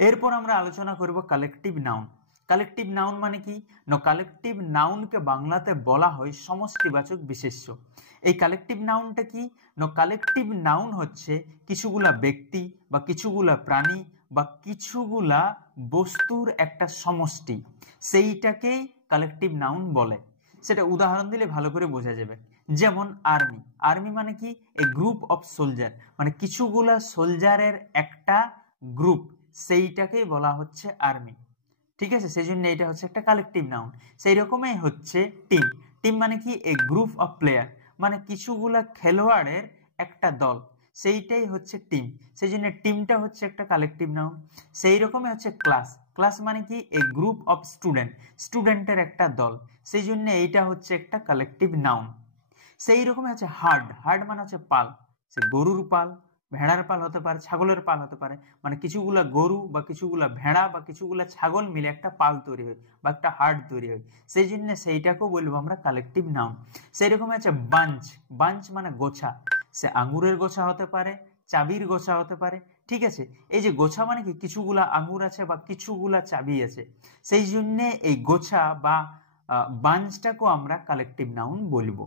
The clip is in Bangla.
এরপর আমরা আলোচনা করব কালেকটিভ নাউন। কালেকটিভ নাউন মানে কি? কালেকটিভ নাউনকে বাংলাতে বলা হয় সমষ্টিবাচক বিশেষ্য। এই কালেকটিভ নাউনটা কি? কালেকটিভ নাউন হচ্ছে কিছুগুলা ব্যক্তি বা কিছুগুলা প্রাণী বা কিছুগুলা বস্তুর একটা সমষ্টি, সেইটাকেই কালেকটিভ নাউন বলে। সেটা উদাহরণ দিলে ভালো করে বোঝা যাবে। যেমন আর্মি। আর্মি মানে কি? এ গ্রুপ অফ সোলজার, মানে কিছুগুলা সোলজারের একটা গ্রুপ, সেইটাকেই বলা হচ্ছে আর্মি। ঠিক আছে, সেই জন্য এটা হচ্ছে একটা কালেকটিভ নাউন। সেই রকমই হচ্ছে টিম। টিম মানে কি? এ গ্রুপ অফ প্লেয়ার, মানে কিছুগুলা খেলোয়াড়ের একটা দল, সেইটাই হচ্ছে টিম। সেই জন্য টিমটা হচ্ছে একটা কালেকটিভ নাউন। সেই রকমই হচ্ছে ক্লাস। ক্লাস মানে কি? এ গ্রুপ অফ স্টুডেন্ট, স্টুডেন্টের একটা দল, সেই জন্য এইটা হচ্ছে একটা কালেকটিভ নাউন। সেই রকমই হচ্ছে হার্ড। হার্ড মানে হচ্ছে পাল, সে গরুর পাল, ভেড়ার পাল হতে পারে, ছাগলের পাল হতে পারে, মানে কিছুগুলা গরু বা কিছুগুলা ভেড়া বা কিছুগুলা ছাগল মিলে একটা পাল তৈরি হয় বা একটা হার্ড তৈরি হয়, সেই জন্য সেইটাকেও বলবো আমরা কালেকটিভ নাউন। সেই রকম আছে বাঞ্চ। বাঞ্চ মানে গোছা, সে আঙ্গুরের গোছা হতে পারে, চাবির গোছা হতে পারে। ঠিক আছে, এই যে গোছা মানে কি? কিছুগুলা আঙ্গুর আছে বা কিছুগুলা চাবি আছে, সেই জন্য এই গোছা বা বাঞ্চটাকেও আমরা কালেকটিভ নাউন বলবো।